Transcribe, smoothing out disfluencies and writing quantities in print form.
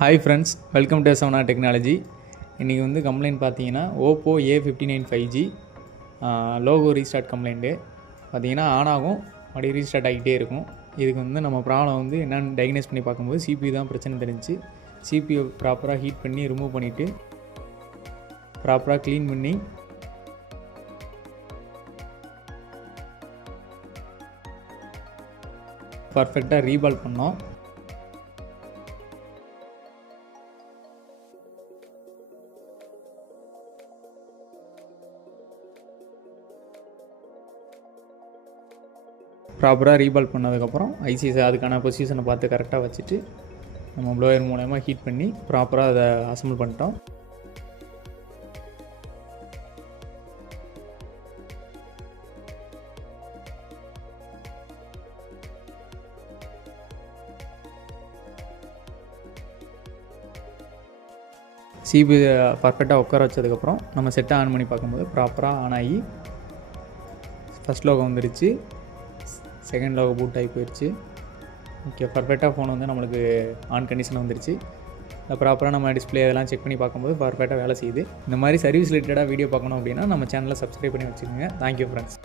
Hi friends, welcome to S7R technology. இன்றைக்கி வந்து complaint பார்த்தீங்கன்னா Oppo A59 5G logo restart complaint பார்த்தீங்கன்னா on ஆகும், மறுபடியும் ரீஸ்டார்ட் ஆகிட்டே இருக்கும். இதுக்கு வந்து நம்ம ப்ராப்ளம் வந்து என்னென்னு டயக்னைஸ் பண்ணி பார்க்கும்போது CPU தான் பிரச்சனை தெரிஞ்சு. CPU ப்ராப்பராக ஹீட் பண்ணி ரிமூவ் பண்ணிவிட்டு ப்ராப்பராக க்ளீன் பண்ணி பர்ஃபெக்டாக ரீபால் பண்ணோம். ப்ராப்பராக ரீபால் பண்ணதுக்கப்புறம் ஐசிஎஸ் அதுக்கான பொசிஷனை பார்த்து கரெக்டாக வச்சுட்டு நம்ம ப்ளோயர் மூலயமா ஹீட் பண்ணி ப்ராப்பராக அதை அசம்பிள் பண்ணிட்டோம். CPU பர்ஃபெக்டாக உட்கார வச்சதுக்கப்புறம் நம்ம செட்டை ஆன் பண்ணி பார்க்கும்போது ப்ராப்பராக ஆன் ஆகி ஃபஸ்ட் லோகோ வந்துடுச்சு, செகண்ட் லோகோ பூட் ஆகி போயிடுச்சு. ஓகே, பர்ஃபெக்டாக ஃபோன் வந்து நம்மளுக்கு ஆன் கண்டிஷன் வந்துடுச்சு. ப்ராப்பராக நம்ம டிஸ்பிளே இதெல்லாம் செக் பண்ணி பார்க்கும்போது பர்ஃபெக்டாக வேலை செய்யுது. இந்த மாதிரி சர்வீஸ் ரிலேட்டடாக வீடியோ பார்க்கணும் அப்படின்னா நம்ம சேனலை சப்ஸ்கிரைப் பண்ணி வச்சுக்கோங்க. Thank you friends.